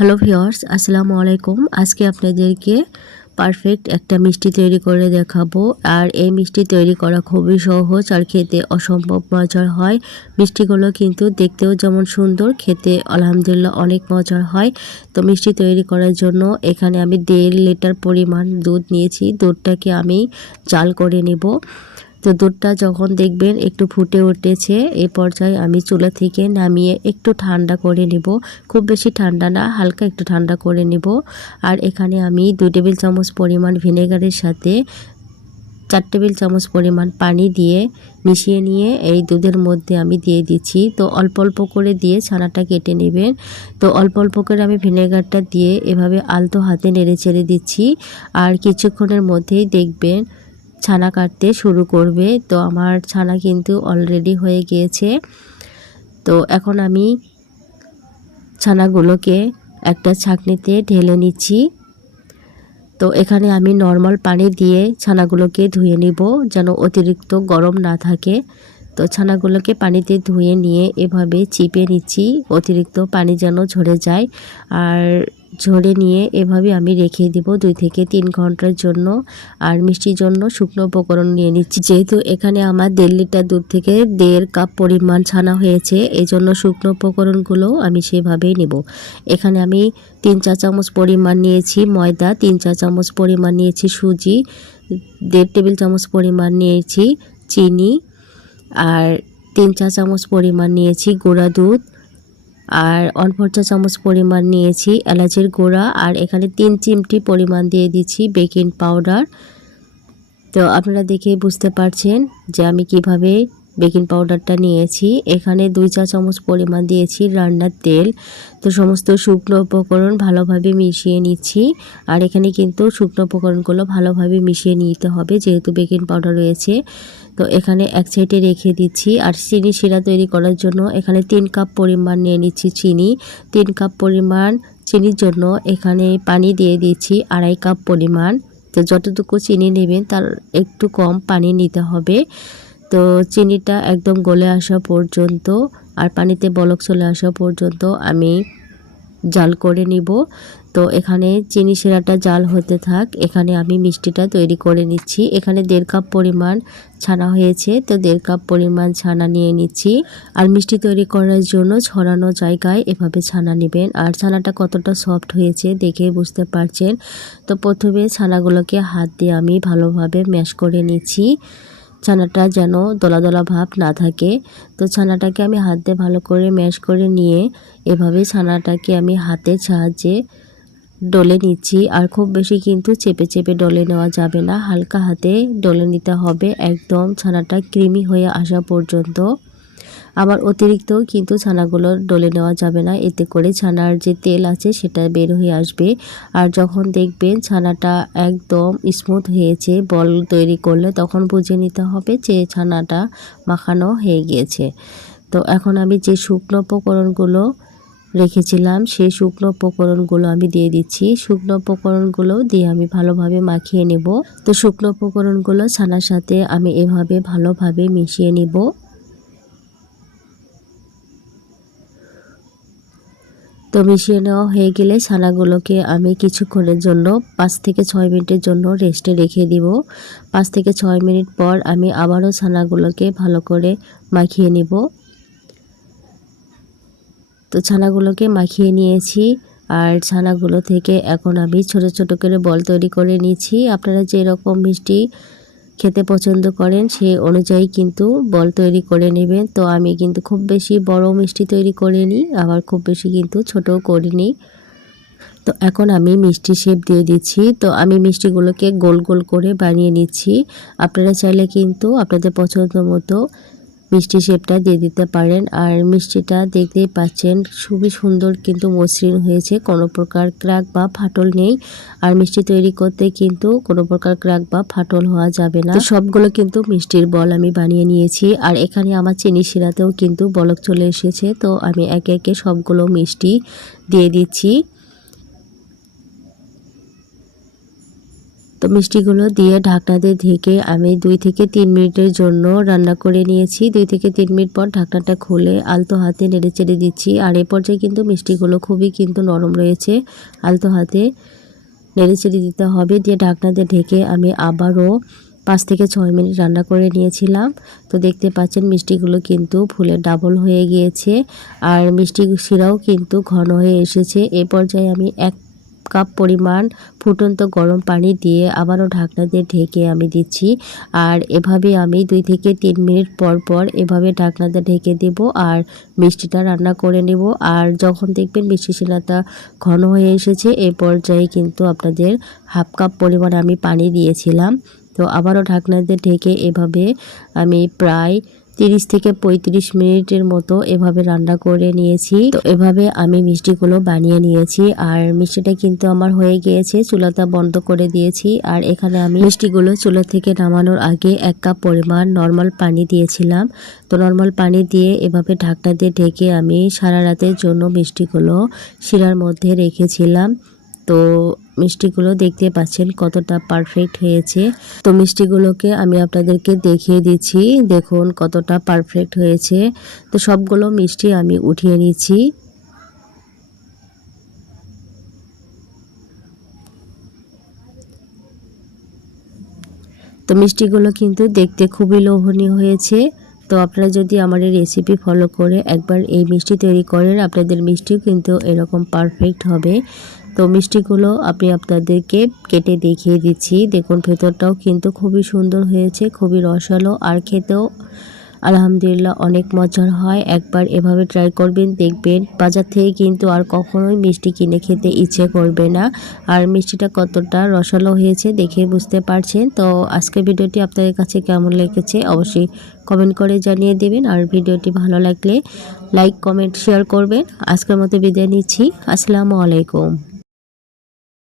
Hello viewers আসসালামু আলাইকুম আজকে আপনাদেরকে পারফেক্ট একটা মিষ্টি তৈরি করে দেখাবো। আর এই মিষ্টি তৈরি করা খুবই সহজ আর খেতে অসম্ভব মজার হয়। মিষ্টিগুলো কিন্তু দেখতেও যেমন সুন্দর, খেতে আলহামদুলিল্লাহ অনেক মজার হয়। তো মিষ্টি তৈরি করার জন্য এখানে আমি দেড় লিটার পরিমাণ দুধ নিয়েছি। দুধটাকে আমি জাল করে নেব। তো দুধটা যখন দেখবেন একটু ফুটে উঠেছে এই পর্যায়ে আমি চুলা থেকে নামিয়ে একটু ঠান্ডা করে নেব। খুব বেশি ঠান্ডা না, হালকা একটু ঠান্ডা করে নেব। আর এখানে আমি দুই টেবিল চামচ পরিমাণ ভিনেগারের সাথে চার টেবিল চামচ পরিমাণ পানি দিয়ে মিশিয়ে নিয়ে এই দুধের মধ্যে আমি দিয়ে দিচ্ছি। তো অল্প অল্প করে দিয়ে ছানাটা কেটে নেবেন। তো অল্প অল্প করে আমি ভিনেগারটা দিয়ে এভাবে আলতো হাতে নেড়ে ছেড়ে দিচ্ছি। আর কিছুক্ষণের মধ্যেই দেখবেন ছানা কাটতে শুরু করবে। তো আমার ছানা কিন্তু অলরেডি হয়ে গিয়েছে। তো এখন আমি ছানাগুলোকে একটা ছাঁকনিতে ঢেলে নিচ্ছি। তো এখানে আমি নর্মাল পানি দিয়ে ছানাগুলোকে ধুয়ে নিব যেন অতিরিক্ত গরম না থাকে। তো ছানাগুলোকে পানিতে ধুয়ে নিয়ে এভাবে চিপে নিচ্ছি। অতিরিক্ত পানি যেন ঝরে যায়। আর ঝরে নিয়ে এভাবে আমি রেখে দিব দুই থেকে তিন ঘণ্টার জন্য। আর মিষ্টির জন্য শুকনো উপকরণ নিয়ে নিচ্ছি। যেহেতু এখানে আমার দেড় লিটার দুধ থেকে দেড় কাপ পরিমাণ ছানা হয়েছে এই জন্য শুকনো উপকরণগুলো আমি সেভাবেই নেব। এখানে আমি তিন চা চামচ পরিমাণ নিয়েছি ময়দা, তিন চা চামচ পরিমাণ নিয়েছি সুজি, দেড় টেবিল চামচ পরিমাণ নিয়েছি চিনি, আর তিন চা চামচ পরিমাণ নিয়েছি গুঁড়া দুধ আর অল্প চা চামচ পরিমাণ নিয়েছি এলাচের গুঁড়া আর এখানে তিন চিমটি পরিমাণ দিয়ে দিচ্ছি বেকিং পাউডার। তো আপনারা দেখে বুঝতে পারছেন যে আমি কীভাবে বেকিং পাউডারটা নিয়েছি। এখানে দুই চা চামচ পরিমাণ দিয়েছি রান্নার তেল। তো সমস্ত শুকনো উপকরণ ভালোভাবে মিশিয়ে নিচ্ছি। আর এখানে কিন্তু শুকনো উপকরণগুলো ভালোভাবে মিশিয়ে নিতে হবে, যেহেতু বেকিং পাউডার রয়েছে। তো এখানে এক সাইডে রেখে দিচ্ছি। আর চিনি শিরা তৈরি করার জন্য এখানে তিন কাপ পরিমাণ নিয়ে নিচ্ছি চিনি। তিন কাপ পরিমাণ চিনির জন্য এখানে পানি দিয়ে দিচ্ছি আড়াই কাপ পরিমাণ। তো যতটুকু চিনি নেবেন তার একটু কম পানি নিতে হবে। তো চিনিটা একদম গলে আসা পর্যন্ত আর পানিতে বলক চলে আসা পর্যন্ত আমি জাল করে নিব। তো এখানে চিনি সেরাটা জাল হতে থাক। এখানে আমি মিষ্টিটা তৈরি করে নিচ্ছি। এখানে দেড় কাপ পরিমাণ ছানা হয়েছে। তো দেড় কাপ পরিমাণ ছানা নিয়ে নিচ্ছি। আর মিষ্টি তৈরি করার জন্য ছড়ানো জায়গায় এভাবে ছানা নেবেন। আর ছানাটা কতটা সফট হয়েছে দেখে বুঝতে পারছেন। তো প্রথমে ছানাগুলোকে হাত দিয়ে আমি ভালোভাবে ম্যাশ করে নিচ্ছি। ছানাটা যেন দলা দলা ভাব না থাকে। তো ছানাটাকে আমি হাতে ভালো করে ম্যাশ করে নিয়ে এভাবে ছানাটাকে আমি হাতের সাহায্যে ডলে নিচ্ছি। আর খুব বেশি কিন্তু চেপে চেপে ডলে নেওয়া যাবে না। হালকা হাতে ডলে নিতে হবে। একদম ছানাটা ক্রিমি হয়ে আসা পর্যন্ত। আবার অতিরিক্ত কিন্তু ছানাগুলো ডলে নেওয়া যাবে না। এতে করে ছানার যে তেল আছে সেটা বের হয়ে আসবে। আর যখন দেখবেন ছানাটা একদম স্মুথ হয়েছে, বল তৈরি করলে তখন বুঝে নিতে হবে যে ছানাটা মাখানো হয়ে গিয়েছে। তো এখন আমি যে শুকনো উপকরণগুলো রেখেছিলাম, সেই শুকনো উপকরণগুলো আমি দিয়ে দিচ্ছি। শুকনো উপকরণগুলো দিয়ে আমি ভালোভাবে মাখিয়ে নেব। তো শুকনো উপকরণগুলো ছানার সাথে আমি এভাবে ভালোভাবে মিশিয়ে নেব। তো মিশিয়ে নেওয়া হয়ে গেলে ছানাগুলোকে আমি কিছুক্ষণের জন্য পাঁচ থেকে ছয় মিনিটের জন্য রেস্টে রেখে দিব। পাঁচ থেকে ছয় মিনিট পর আমি আবারও ছানাগুলোকে ভালো করে মাখিয়ে নিব। তো ছানাগুলোকে মাখিয়ে নিয়েছি আর ছানাগুলো থেকে এখন আমি ছোট ছোট করে বল তৈরি করে নিচ্ছি আপনারা যেরকম মিষ্টি খেতে পছন্দ করেন, সে অনুযায়ী কিন্তু বল তৈরি করে নেবেন। তো আমি কিন্তু খুব বেশি বড় মিষ্টি তৈরি করে নিই, আবার খুব বেশি কিন্তু ছোটও করিনি তো এখন আমি মিষ্টি শেপ দিয়ে দিচ্ছি। তো আমি মিষ্টিগুলোকে গোল গোল করে বানিয়ে নিচ্ছি। আপনারা চাইলে কিন্তু আপনাদের পছন্দ মতো মিষ্টি শেপটা দিয়ে দিতে পারেন। আর মিষ্টিটা দেখতেই পাচ্ছেন, খুবই সুন্দর কিন্তু মসৃণ হয়েছে। কোনো প্রকার ক্র্যাক বা ফাটল নেই। আর মিষ্টি তৈরি করতে কিন্তু কোনো প্রকার ক্র্যাক বা ফাটল হওয়া যাবে না। সবগুলো কিন্তু মিষ্টির বল আমি বানিয়ে নিয়েছি। আর এখানে আমার চিনি শিরাতেও কিন্তু বলক চলে এসেছে। তো আমি একে একে সবগুলো মিষ্টি দিয়ে দিচ্ছি। তো মিষ্টিগুলো দিয়ে ঢাকনাতে ঢেকে আমি দুই থেকে তিন মিনিটের জন্য রান্না করে নিয়েছি। দুই থেকে তিন মিনিট পর ঢাকনাটা খুলে আলতো হাতে নেড়ে চেড়ে দিচ্ছি। আর এ পর্যায়ে কিন্তু মিষ্টিগুলো খুবই কিন্তু নরম রয়েছে। আলতো হাতে নেড়ে চেড়ে দিতে হবে। দিয়ে ঢাকনাতে ঢেকে আমি আবারও পাঁচ থেকে ছয় মিনিট রান্না করে নিয়েছিলাম। তো দেখতে পাচ্ছেন মিষ্টিগুলো কিন্তু ফুলে ডাবল হয়ে গিয়েছে। আর মিষ্টি শিরাও কিন্তু ঘন হয়ে এসেছে। এ পর্যায়ে আমি এক কাপ পরিমাণ ফুটন্ত গরম পানি দিয়ে আবারও ঢাকনা দিয়ে ঢেকে আমি দিচ্ছি। আর এভাবে আমি দুই থেকে তিন মিনিট পর পর এভাবে ঢাকনাতে ঢেকে দেব আর মিষ্টিটা রান্না করে নেব। আর যখন দেখবেন মিষ্টি শিলাটা ঘন হয়ে এসেছে এই পর্যায়ে কিন্তু আপনাদের হাফ কাপ পরিমাণ আমি পানি দিয়েছিলাম। তো আবারও ঢাকনাতে ঢেকে এভাবে আমি প্রায় তিরিশ থেকে পঁয়ত্রিশ মিনিটের মতো এভাবে রান্না করে নিয়েছি। তো এভাবে আমি মিষ্টিগুলো বানিয়ে নিয়েছি। আর মিষ্টিটা কিন্তু আমার হয়ে গিয়েছে, চুলাটা বন্ধ করে দিয়েছি। আর এখানে আমি মিষ্টিগুলো চুলা থেকে নামানোর আগে এক কাপ পরিমাণ নর্মাল পানি দিয়েছিলাম। তো নর্মাল পানি দিয়ে এভাবে ঢাকনা দিয়ে ঢেকে আমি সারা রাতের জন্য মিষ্টিগুলো শিরার মধ্যে রেখেছিলাম। তো মিষ্টিগুলো দেখতে পাচ্ছেন, কতটা পারফেক্ট হয়েছে। তো মিষ্টিগুলোকে আমি আপনাদেরকে দেখিয়ে দিচ্ছি, দেখুন কতটা পারফেক্ট হয়েছে। তো সবগুলো মিষ্টি আমি উঠিয়ে নিচ্ছি। তো মিষ্টিগুলো কিন্তু দেখতে খুবই লোভনীয় হয়েছে। তো আপনারা যদি আমার এই রেসিপি ফলো করে একবার এই মিষ্টি তৈরি করেন, আপনাদের মিষ্টিও কিন্তু এরকম পারফেক্ট হবে। তো মিষ্টিগুলো আমি আপনাদেরকে কেটে দেখিয়ে দিচ্ছি। দেখুন, ভেতরটাও কিন্তু খুবই সুন্দর হয়েছে, খুবই রসালো আর খেতেও আলহামদুলিল্লাহ অনেক মজার হয়। একবার এভাবে ট্রাই করবেন, দেখবেন বাজার থেকে কিন্তু আর কখনোই মিষ্টি কিনে খেতে ইচ্ছে করবে না। আর মিষ্টিটা কতটা রসালো হয়েছে দেখে বুঝতে পারছেন। তো আজকের ভিডিওটি আপনাদের কাছে কেমন লেগেছে অবশ্যই কমেন্ট করে জানিয়ে দেবেন। আর ভিডিওটি ভালো লাগলে লাইক কমেন্ট শেয়ার করবেন। আজকের মতো বিদায় নিচ্ছি। আসসালামু আলাইকুম।